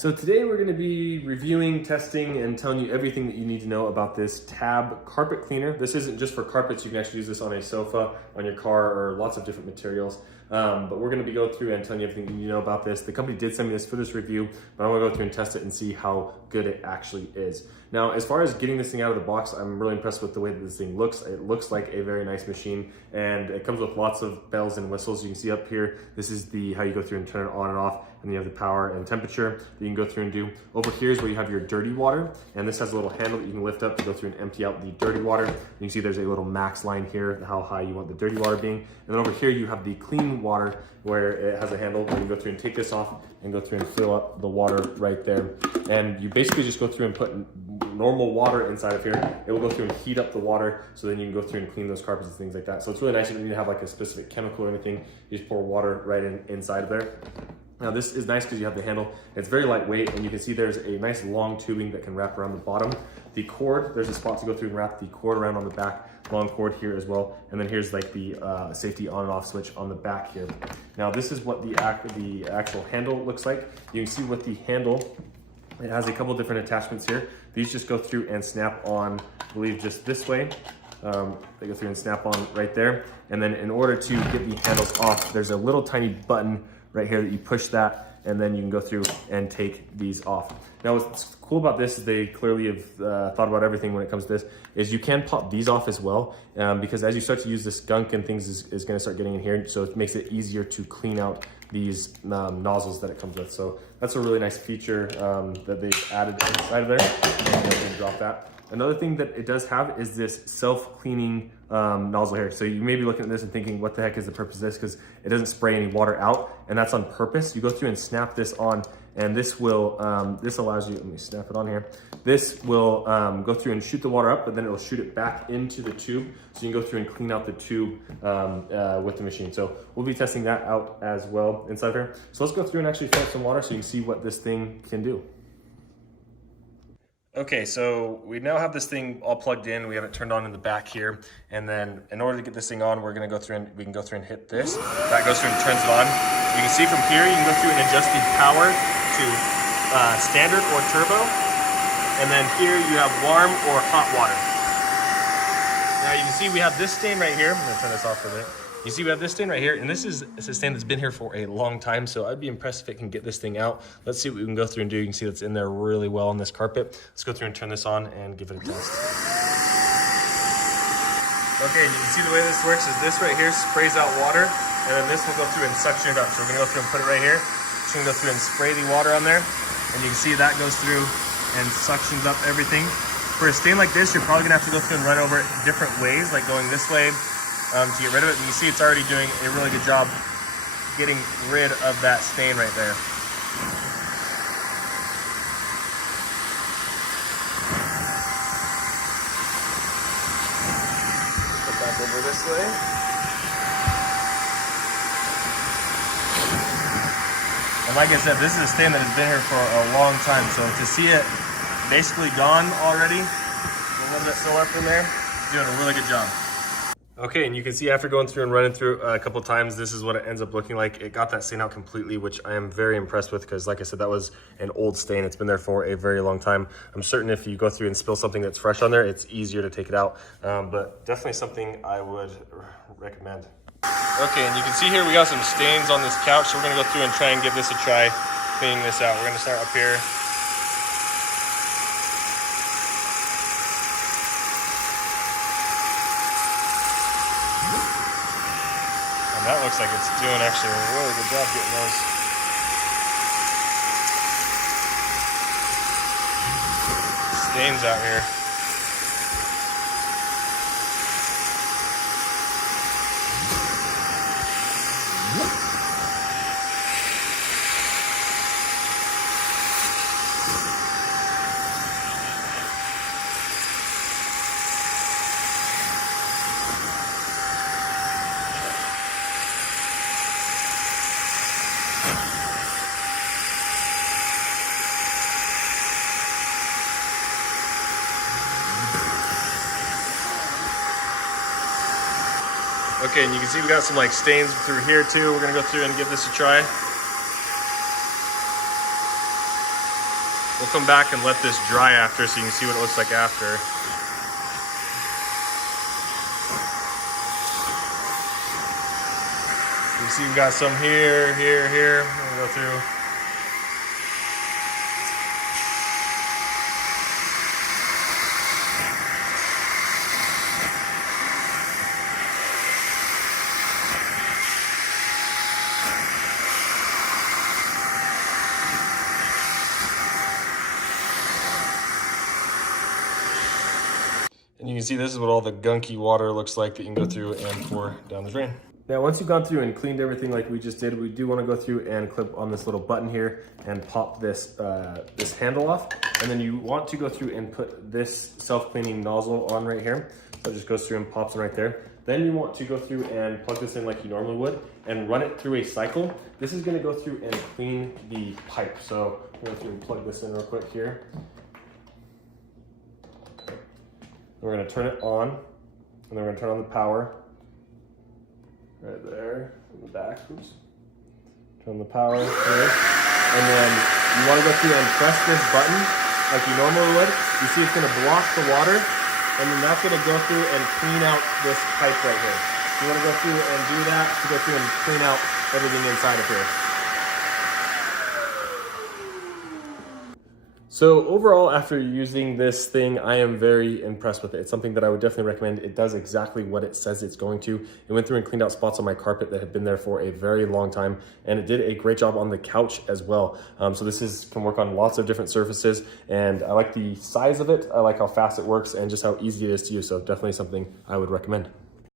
So today we're going to be reviewing, testing, and telling you everything that you need to know about this Tab carpet cleaner. This isn't just for carpets. You can actually use this on a sofa, on your car, or lots of different materials. But we're going to be going through and telling you everything you need to know about this. The company did send me this for this review, but I want to go through and test it and see how good it actually is. Now, as far as getting this thing out of the box, I'm really impressed with the way that this thing looks. It looks like a very nice machine, and it comes with lots of bells and whistles. You can see up here, this is how you go through and turn it on and off, and you have the power and temperature that you can go through and do. Over here is where you have your dirty water, and this has a little handle that you can lift up to go through and empty out the dirty water. You can see there's a little max line here, how high you want the dirty water being. And then over here you have the clean water, where it has a handle where you go through and take this off and go through and fill up the water right there. And you basically just go through and put normal water inside of here. It will go through and heat up the water, so then you can go through and clean those carpets and things like that. So it's really nice. You don't need to have like a specific chemical or anything. You just pour water right inside of there. Now this is nice because you have the handle. It's very lightweight, and you can see there's a nice long tubing that can wrap around the bottom. The cord, there's a spot to go through and wrap the cord around on the back. Long cord here as well. And then here's like the safety on and off switch on the back here. Now this is what the actual handle looks like. You can see with the handle, it has a couple different attachments here. These just go through and snap on, I believe, just this way. They go through and snap on right there. And then in order to get the handles off, there's a little tiny button right here that you push that, and then you can go through and take these off. Now what's cool about this is they clearly have thought about everything when it comes to this, is you can pop these off as well, because as you start to use this gunk and things is gonna start getting in here, so it makes it easier to clean out these nozzles that it comes with. So that's a really nice feature that they've added inside of there. And you can drop that. Another thing that it does have is this self-cleaning nozzle here. So you may be looking at this and thinking, what the heck is the purpose of this? Because it doesn't spray any water out, and that's on purpose. You go through and snap this on, and this will, this allows you, let me snap it on here. This will go through and shoot the water up, but then it'll shoot it back into the tube. So you can go through and clean out the tube with the machine. So we'll be testing that out as well inside here. So let's go through and actually fill up some water so you can see what this thing can do. Okay, so we now have this thing all plugged in. We have it turned on in the back here. And then in order to get this thing on, we're gonna go through and we can go through and hit this. That goes through and turns it on. You can see from here, you can go through and adjust the power to standard or turbo. And then here you have warm or hot water. Now you can see we have this stain right here. I'm gonna turn this off for a minute. You see we have this stain right here, and this is a stain that's been here for a long time, so I'd be impressed if it can get this thing out. Let's see what we can go through and do. You can see that's in there really well on this carpet. Let's go through and turn this on and give it a test. Okay, and you can see the way this works is this right here sprays out water, and then this will go through and suction it up. So we're gonna go through and put it right here. Just gonna go through and spray the water on there, and you can see that goes through and suctions up everything. For a stain like this, you're probably gonna have to go through and run over it different ways, like going this way, to get rid of it. And you see it's already doing a really good job getting rid of that stain right there. Put back over this way. And like I said, this is a stain that has been here for a long time. So to see it basically gone already, a little bit still left in there, doing a really good job. Okay, and you can see after going through and running through a couple times, this is what it ends up looking like. It got that stain out completely, which I am very impressed with, because like I said, that was an old stain. It's been there for a very long time. I'm certain if you go through and spill something that's fresh on there, it's easier to take it out, but definitely something I would recommend. Okay, and you can see here we got some stains on this couch, so we're gonna go through and try and give this a try, cleaning this out. We're gonna start up here. And that looks like it's doing actually a really good job getting those stains out here. Okay, and you can see we got some like stains through here too. We're gonna go through and give this a try. We'll come back and let this dry after so you can see what it looks like after. You see we've got some here, here, here. I'm gonna go through. And you can see this is what all the gunky water looks like that you can go through and pour down the drain. Now, once you've gone through and cleaned everything like we just did, we do want to go through and clip on this little button here and pop this, this handle off. And then you want to go through and put this self-cleaning nozzle on right here. So it just goes through and pops in right there. Then you want to go through and plug this in like you normally would and run it through a cycle. This is going to go through and clean the pipe. So I'm going to go through and plug this in real quick here. We're going to turn it on, and then we're going to turn on the power. Right there, in the back, oops. Turn on the power here. And then you want to go through and press this button like you normally would. You see it's going to block the water, and then that's going to go through and clean out this pipe right here. You want to go through and do that to go through and clean out everything inside of here. So overall, after using this thing, I am very impressed with it. It's something that I would definitely recommend. It does exactly what it says it's going to. It went through and cleaned out spots on my carpet that had been there for a very long time, and it did a great job on the couch as well. So this can work on lots of different surfaces, and I like the size of it. I like how fast it works and just how easy it is to use. So definitely something I would recommend.